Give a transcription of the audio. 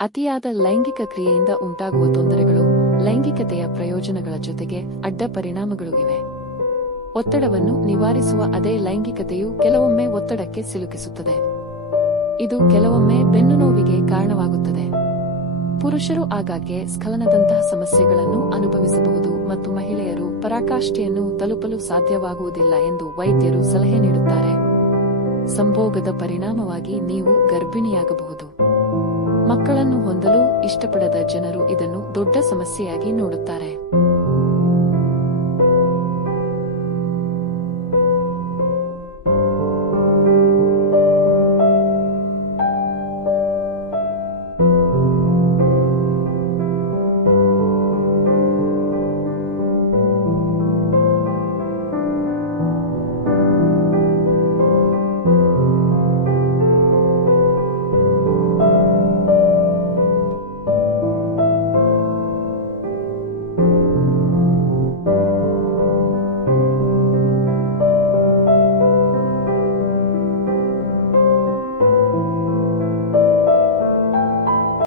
ಅತಿಯಾದ ಲೈಂಗಿಕ ಕ್ರಿಯೆಯಿಂದ ಉಂಟಾಗುವ ತೊಂದರೆಗಳು, ಲೈಂಗಿಕತೆಯ ಪ್ರಯೋಜನಗಳ ಜೊತೆಗೆ ಅಡ್ಡ ಪರಿಣಾಮಗಳು ಇವೆ. ಒತ್ತಡವನ್ನು ನಿವಾರಿಸುವ ಅದೇ ಲೈಂಗಿಕತೆಯು ಕೆಲವೊಮ್ಮೆ ಒತ್ತಡಕ್ಕೆ ಸಿಲುಕಿಸುತ್ತದೆ. ಇದು ಕೆಲವೊಮ್ಮೆ ಬೆನ್ನುನೋವಿಗೆ ಕಾರಣವಾಗುತ್ತದೆ. ಪುರುಷರು ಆಗಾಗ್ಗೆ ಸ್ಖಲನದಂತಹ ಸಮಸ್ಯೆಗಳನ್ನು ಅನುಭವಿಸಬಹುದು ಮತ್ತು ಮಹಿಳೆಯರು ಪರಾಕಾಷ್ಠೆಯನ್ನು ತಲುಪಲು ಸಾಧ್ಯವಾಗುವುದಿಲ್ಲ ಎಂದು ವೈದ್ಯರು ಸಲಹೆ ನೀಡುತ್ತಾರೆ. ಸಂಭೋಗದ ಪರಿಣಾಮವಾಗಿ ನೀವು ಗರ್ಭಿಣಿಯಾಗಬಹುದು. ಮಕ್ಕಳನ್ನು ಹೊಂದಲು ಇಷ್ಟಪಡದ ಜನರು ಇದನ್ನು ದೊಡ್ಡ ಸಮಸ್ಯೆಯಾಗಿ ನೋಡುತ್ತಾರೆ.